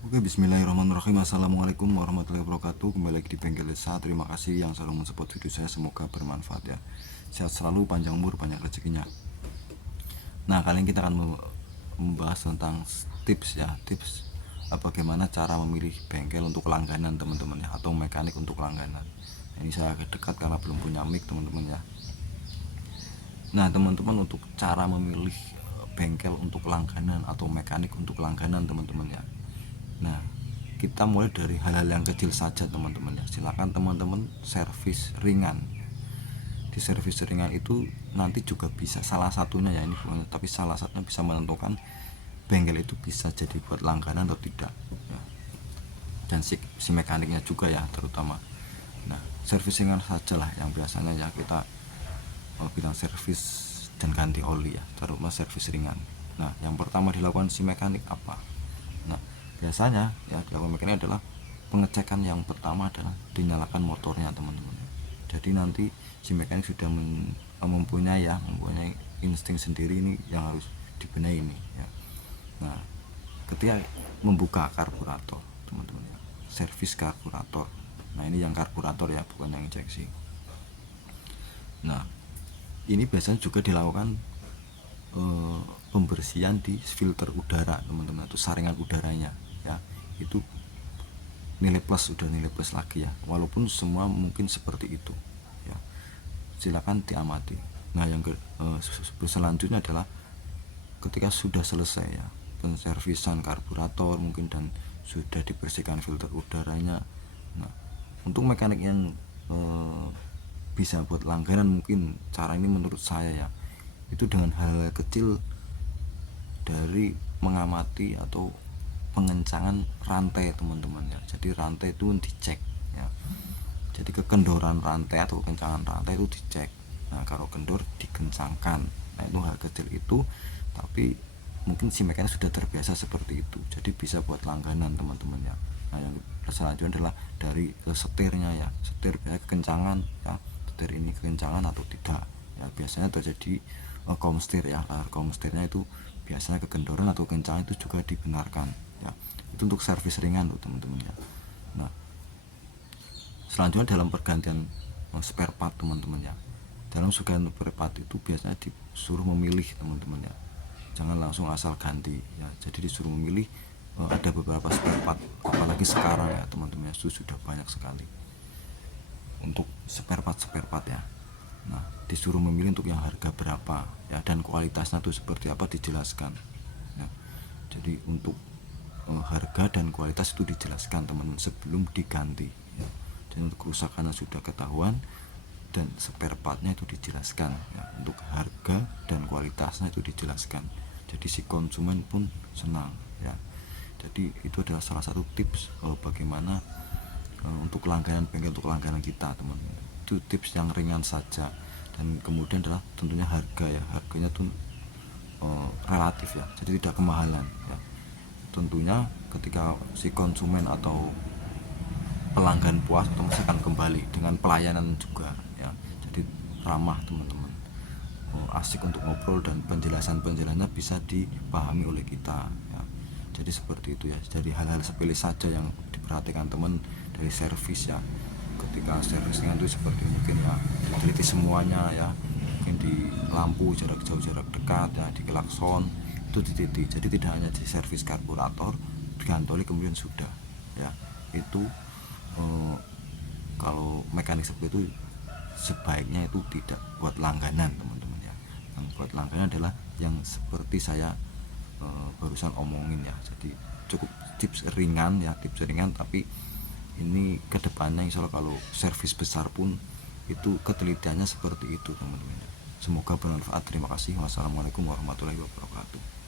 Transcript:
Oke, bismillahirrahmanirrahim. Assalamualaikum warahmatullahi wabarakatuh. Kembali lagi di Bengkel Desa. Terima kasih yang selalu mensupport video saya, semoga bermanfaat ya. Sehat selalu, panjang umur, banyak rezekinya. Nah, kali ini kita akan membahas tentang tips ya, tips bagaimana cara memilih bengkel untuk langganan teman-teman ya, atau mekanik untuk langganan. Ini saya agak dekat karena belum punya mic teman-teman ya. Nah, teman-teman, untuk cara memilih bengkel untuk langganan atau mekanik untuk langganan teman-teman ya. Nah, kita mulai dari hal-hal yang kecil saja teman-teman ya. Silakan teman-teman servis ringan. Di servis ringan itu nanti juga bisa salah satunya ya, ini bukan, tapi salah satunya bisa menentukan bengkel itu bisa jadi buat langganan atau tidak ya. Dan si mekaniknya juga ya terutama. Nah, servis ringan saja lah yang biasanya ya kita bilang servis dan ganti oli ya, terutama servis ringan. Nah, yang pertama dilakukan si mekanik apa? Nah, biasanya ya dilakukan mekanik adalah pengecekan. Yang pertama adalah dinyalakan motornya teman-teman. Jadi nanti si mekanik sudah mempunyai insting sendiri ini yang harus dibenahi ini ya. Nah, ketika membuka karburator teman-teman ya, servis karburator. Nah, ini yang karburator ya, bukan yang injeksi. Nah, ini biasanya juga dilakukan pembersihan di filter udara teman-teman, atau saringan udaranya ya. Itu nilai plus, sudah nilai plus lagi ya, walaupun semua mungkin seperti itu ya. Silakan diamati. Nah, yang selanjutnya adalah ketika sudah selesai ya penservisan karburator mungkin dan sudah dibersihkan filter udaranya. Nah, untuk mekanik yang bisa buat langganan, mungkin cara ini menurut saya ya, itu dengan hal-hal kecil dari mengamati atau pengencangan rantai teman-teman ya. Jadi rantai itu dicek ya. Jadi kekendoran rantai atau kencangan rantai itu dicek. Nah, kalau kendor dikencangkan. Nah, itu hal kecil itu, tapi mungkin si mekanik sudah terbiasa seperti itu, jadi bisa buat langganan teman-teman ya. Nah, yang selanjutnya adalah dari setirnya ya, setir ya, kekencangan ya, setir ini kekencangan atau tidak ya. Biasanya terjadi komstir ya, layar komstirnya itu biasanya kekendoran atau kekencangan itu juga dibenarkan ya. Itu untuk servis ringan tuh teman-teman ya. Nah, selanjutnya dalam pergantian spare part teman-teman ya. Dalam pergantian spare part itu biasanya disuruh memilih teman-teman ya, jangan langsung asal ganti ya. Jadi disuruh memilih, ada beberapa spare part, apalagi sekarang ya teman-teman ya, sudah banyak sekali untuk spare part ya. Nah, disuruh memilih untuk yang harga berapa ya, dan kualitasnya tuh seperti apa dijelaskan ya. Jadi untuk harga dan kualitas itu dijelaskan teman-teman sebelum diganti ya. Dan untuk kerusakannya sudah ketahuan dan spare partnya itu dijelaskan ya. Untuk harga dan kualitasnya itu dijelaskan, jadi si konsumen pun senang ya. Jadi itu adalah salah satu tips bagaimana untuk langganan bengkel, untuk langganan kita teman-teman. Itu tips yang ringan saja. Dan kemudian adalah tentunya harga ya, harganya tuh relatif ya, jadi tidak kemahalan ya. Tentunya ketika si konsumen atau pelanggan puas, otomatis akan kembali dengan pelayanan juga ya. Jadi ramah teman-teman, asik untuk ngobrol, dan penjelasannya bisa dipahami oleh kita ya. Jadi seperti itu ya. Jadi hal-hal sepele saja yang diperhatikan teman dari servis ya. Ketika servisnya itu seperti mungkin ya diteliti semuanya ya, mungkin di lampu jarak jauh jarak dekat ya, di klakson itu diteliti. Jadi tidak hanya di servis karburator digantoli kemudian sudah ya. Itu kalau mekanik seperti itu sebaiknya itu tidak buat langganan teman-teman ya. Yang buat langganan adalah yang seperti saya barusan omongin ya. Jadi cukup tips ringan ya, tips ringan, tapi ini kedepannya insya Allah kalau servis besar pun itu ketelitiannya seperti itu teman-teman. Semoga bermanfaat. Terima kasih. Wassalamualaikum warahmatullahi wabarakatuh.